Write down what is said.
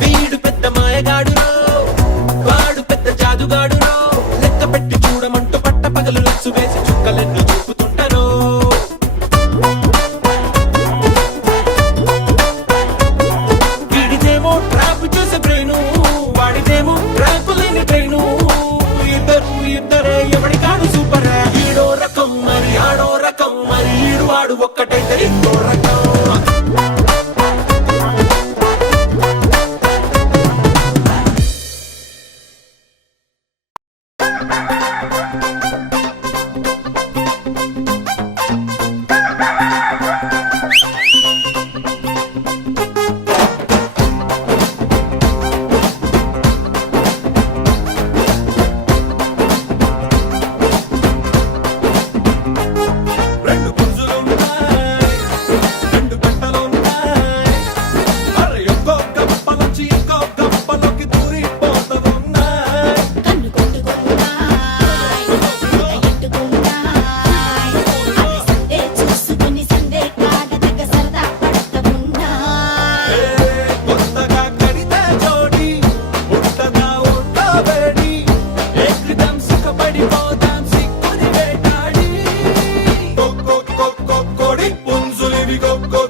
వీడు పెద్ద మాయగాడురో, వాడు పెద్ద జాదుగాడురో, లెక్క పెట్టి చూడమంటూ పట్ట పగలు లెక్సు వేసి చుక్కలెన్ను చూపుతుంటారో. వీడిదేమో ట్రాప్ చేసే బ్రెయిను, వాడిదేమో ట్రాప్ లేని ట్రైను. ఇద్దరే ఎవడి కాడు సూపర్. ఈడో రకం మరి ఆడో రకం, మరి ఈడు వాడు ఒక్కటైతే ఇంకో రకం. రెండు పుంజులున్నాయి, రెండు పెట్టలున్నాయి, అరే ఒక్కో గంపలోంచి ఇంకో గంపలోకి దూరిపోతున్నాయి. కన్ను కొట్టుకున్నాయ్, ఎట్టుకున్నాయ్, అవి సందే చూసుకుని సందే కాడ తెగ సరదా పడుతున్నాయ్. కొత్తగా కడితే జోడి ఉంటదా ఉండబడి, ఏకదం సుఖపడిపోదాం సిక్కుని వేటాడి. కొడి పుంజులివి కొక్కో